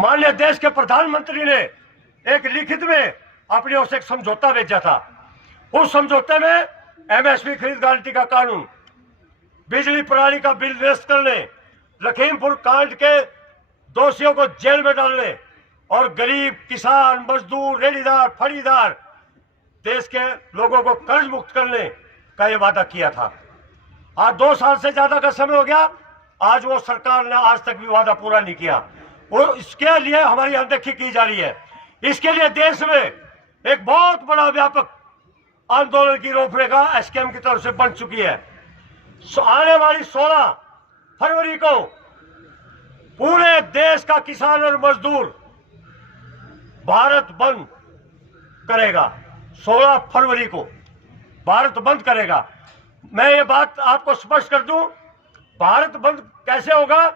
माननीय देश के प्रधानमंत्री ने एक लिखित में अपनी ओर से एक समझौता भेजा था। उस समझौते में एमएसपी खरीद गारंटी का कानून, बिजली प्रणाली का बिल निरस्त करने, लखीमपुर कांड के दोषियों को जेल में डालने और गरीब किसान, मजदूर, रेहड़ीदार, फड़ीदार, देश के लोगों को कर्ज मुक्त करने का ये वादा किया था। आज 2 साल से ज्यादा का समय हो गया, आज वो सरकार ने आज तक भी वादा पूरा नहीं किया और इसके लिए हमारी अनदेखी की जा रही है। इसके लिए देश में एक बहुत बड़ा व्यापक आंदोलन की रूपरेखा एसकेएम की तरफ से बन चुकी है। आने वाली 16 फरवरी को पूरे देश का किसान और मजदूर भारत बंद करेगा। 16 फरवरी को भारत बंद करेगा। मैं ये बात आपको स्पष्ट कर दूं, भारत बंद कैसे होगा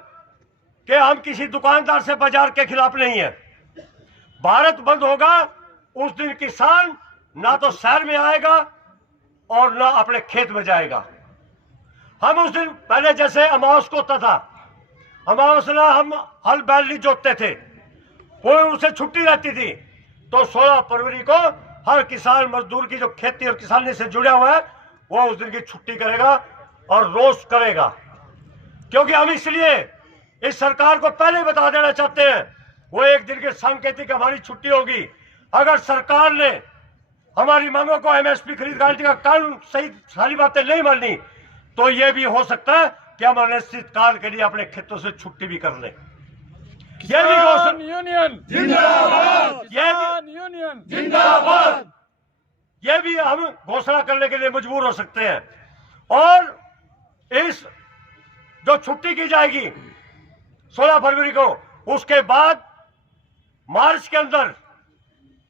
कि हम किसी दुकानदार से बाजार के खिलाफ नहीं है। भारत बंद होगा उस दिन किसान ना तो शहर में आएगा और ना अपने खेत में जाएगा। हम उस दिन पहले जैसे अमावस को होता था, अमावस ना हम हल बैल नहीं जोतते थे, पूरे उसे छुट्टी रहती थी। तो 16 फरवरी को हर किसान मजदूर की जो खेती और किसानी से जुड़ा हुआ है वो उस दिन की छुट्टी करेगा और रोज करेगा। क्योंकि हम इसलिए इस सरकार को पहले बता देना चाहते हैं, वो एक दिन की सांकेतिक हमारी छुट्टी होगी। अगर सरकार ने हमारी मांगों को, एमएसपी खरीद गारंटी का कानून सही सारी बातें नहीं मानी तो ये भी हो सकता है कि हम अनिश्चित काल के लिए अपने खेतों से छुट्टी भी कर लें। ये भी यूनियन जिंदाबाद, यूनियन जिंदाबाद, ये भी हम घोषणा करने के लिए मजबूर हो सकते हैं। और इस जो छुट्टी की जाएगी 16 फरवरी को, उसके बाद मार्च के अंदर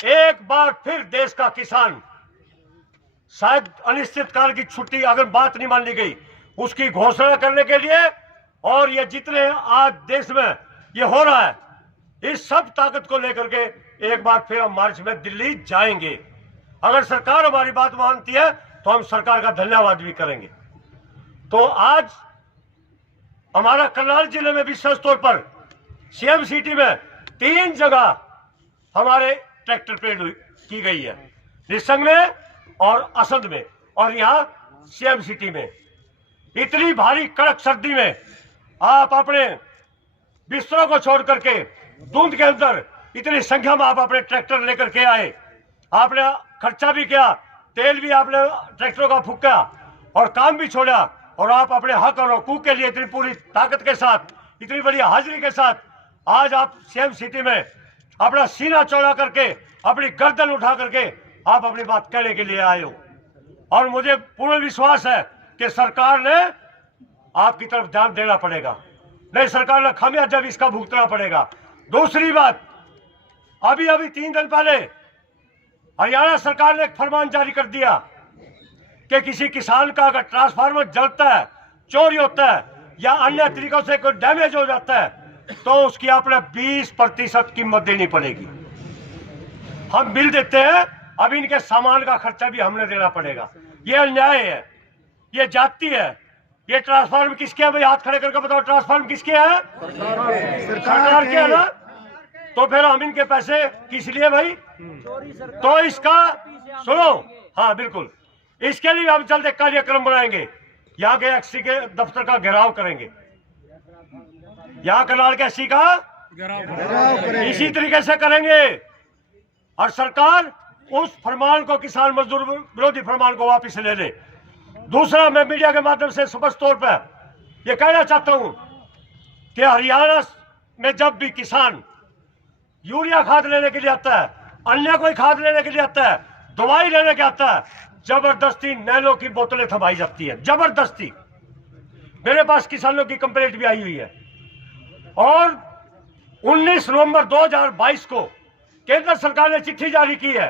एक बार फिर देश का किसान शायद अनिश्चितकाल की छुट्टी अगर बात नहीं मान ली गई उसकी घोषणा करने के लिए, और ये जितने आज देश में ये हो रहा है, इस सब ताकत को लेकर के एक बार फिर हम मार्च में दिल्ली जाएंगे। अगर सरकार हमारी बात मानती है तो हम सरकार का धन्यवाद भी करेंगे। तो आज हमारा करनाल जिले में विशेष तौर पर सीएम सिटी में 3 जगह हमारे ट्रैक्टर पेड़ की गई है, निसंग में और असंध में और यहाँ सीएम सिटी में। इतनी भारी कड़क सर्दी में आप अपने बिस्तरों को छोड़ करके धुंध के अंदर इतनी संख्या में आप अपने ट्रैक्टर लेकर के आए, आपने खर्चा भी किया, तेल भी आपने ट्रैक्टरों का फूका और काम भी छोड़ा, और आप अपने हक और हकूक के लिए इतनी पूरी ताकत के साथ, इतनी बड़ी हाजिरी के साथ आज आप सीएम सिटी में अपना सीना चौड़ा करके, अपनी गर्दन उठा करके आप अपनी बात कहने के लिए आए हो। और मुझे पूर्ण विश्वास है कि सरकार ने आपकी तरफ ध्यान देना पड़ेगा, नहीं सरकार ने खामियाजा भी इसका भुगतना पड़ेगा। दूसरी बात, अभी 3 दिन पहले हरियाणा सरकार ने एक फरमान जारी कर दिया कि किसी किसान का अगर ट्रांसफार्मर जलता है, चोरी होता है या अन्य तरीकों से कोई डैमेज हो जाता है तो उसकी आपने 20% कीमत देनी पड़ेगी। हम बिल देते हैं, अब इनके सामान का खर्चा भी हमने देना पड़ेगा। ये अन्याय है, ये जाति है। ये ट्रांसफार्मर किसके है भाई? हाथ खड़े करके बताओ, ट्रांसफार्मर किसके है? सरकार के है ना। तो फिर हम इनके पैसे किस लिए भाई? तो इसका सुनो, हाँ बिल्कुल, इसके लिए हम जल्द एक कार्यक्रम बनाएंगे। यहाँ के एक्सी के दफ्तर का घेराव करेंगे, यहाँ करनाल के एक्सी का इसी तरीके से करेंगे। और सरकार उस फरमान को, किसान मजदूर विरोधी फरमान को वापस ले ले। दूसरा, मैं मीडिया के माध्यम से स्पष्ट तौर पर यह कहना चाहता हूं कि हरियाणा में जब भी किसान यूरिया खाद लेने के लिए आता है, अन्य कोई खाद लेने के लिए आता है, दवाई लेने के आता है, जबरदस्ती नैनो की बोतलें थमाई जाती है, जबरदस्ती। मेरे पास किसानों की कंप्लेंट भी आई हुई है। और 19 नवंबर 2022 को केंद्र सरकार ने चिट्ठी जारी की है।